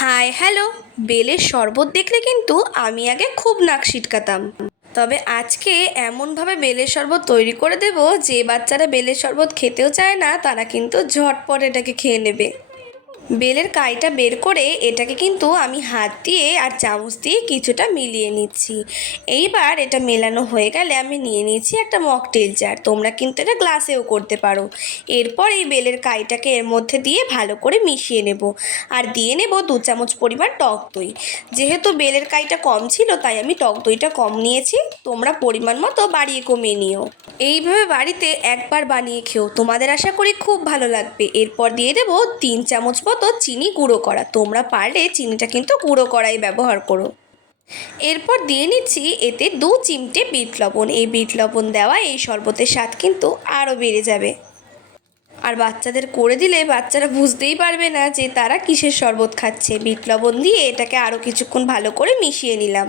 High, hello. বেলের শরবত দেখলে কিন্তু আমি আগে খুব নাক ছিটকাতাম তবে আজকে এমনভাবে বেলের শরবত তৈরি করে দেব যে বাচ্চারা বেলের শরবত খেতেও চায় না, তারা কিন্তু ঝটপট এটাকে খেয়ে নেবে। বেলের কাইটা বের করে এটাকে কিন্তু আমি হাত দিয়ে আর চামচ দিয়ে কিছুটা মিলিয়ে নিচ্ছি। এইবার এটা মেলানো হয়ে গেলে আমি নিয়ে নিয়েছি একটা মকটেল জার তোমরা কিন্তু এটা গ্লাসেও করতে পারো। এরপর এই বেলের কাইটাকে এর মধ্যে দিয়ে ভালো করে মিশিয়ে নেব। আর দিয়ে নেব দু চামচ পরিমাণ টক দই। যেহেতু বেলের কাইটা কম ছিল, তাই আমি টক দইটা কম নিয়েছি। তোমরা পরিমাণ মতো বাড়িয়ে কমিয়ে নিও। এইভাবে বাড়িতে একবার বানিয়ে খেও। তোমাদের আশা করি খুব ভালো লাগবে। এরপর দিয়ে দেবো তিন চামচ মতো চিনি গুঁড়ো করা। তোমরা পারলে চিনিটা কিন্তু গুঁড়ো করাই ব্যবহার করো। এরপর দিয়ে নিচ্ছি এতে দু চিমটে বিট লবণ। এই বিট লবণ দেওয়া এই শরবতের স্বাদ কিন্তু আরও বেড়ে যাবে। আর বাচ্চাদের করে দিলে বাচ্চারা বুঝতেই পারবে না যে তারা কিসের শরবত খাচ্ছে। বিট লবণ দিয়ে এটাকে আরও কিছুক্ষণ ভালো করে মিশিয়ে নিলাম।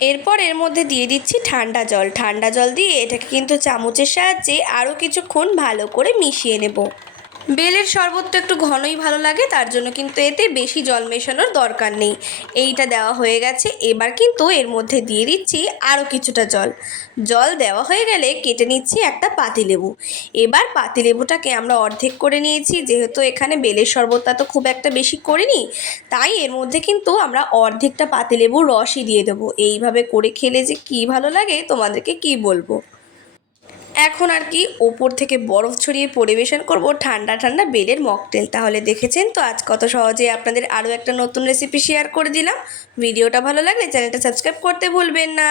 এরপর এর মধ্যে দিয়ে দিচ্ছি ঠান্ডা জল। ঠান্ডা জল দিয়ে এটাকে কিন্তু চামচের সাহায্যে আরও কিছুক্ষণ ভালো করে মিশিয়ে নেব। বেলের শরবত তো একটু ঘনই ভালো লাগে, তার জন্য কিন্তু এতে বেশি জল মেশানোর দরকার নেই। এইটা দেওয়া হয়ে গেছে, এবার কিন্তু এর মধ্যে দিয়ে দিচ্ছি আরও কিছুটা জল। জল দেওয়া হয়ে গেলে কেটে নিচ্ছি একটা পাতিলেবু। এবার পাতিলেবুটাকে আমরা অর্ধেক করে নিয়েছি, যেহেতু এখানে বেলের শরবতটা তো খুব একটা বেশি করিনি, তাই এর মধ্যে কিন্তু আমরা অর্ধেকটা পাতিলেবুর রসই দিয়ে দেবো। এইভাবে করে খেলে যে কী ভালো লাগে, তোমাদেরকে কি বলব? এখন আর কি ওপর থেকে বরফ ছড়িয়ে পরিবেশন করব ঠান্ডা ঠান্ডা বেলের মকটেল। তাহলে দেখেছেন তো আজ কত সহজে আপনাদের আরও একটা নতুন রেসিপি শেয়ার করে দিলাম। ভিডিওটা ভালো লাগলে চ্যানেলটা সাবস্ক্রাইব করতে ভুলবেন না।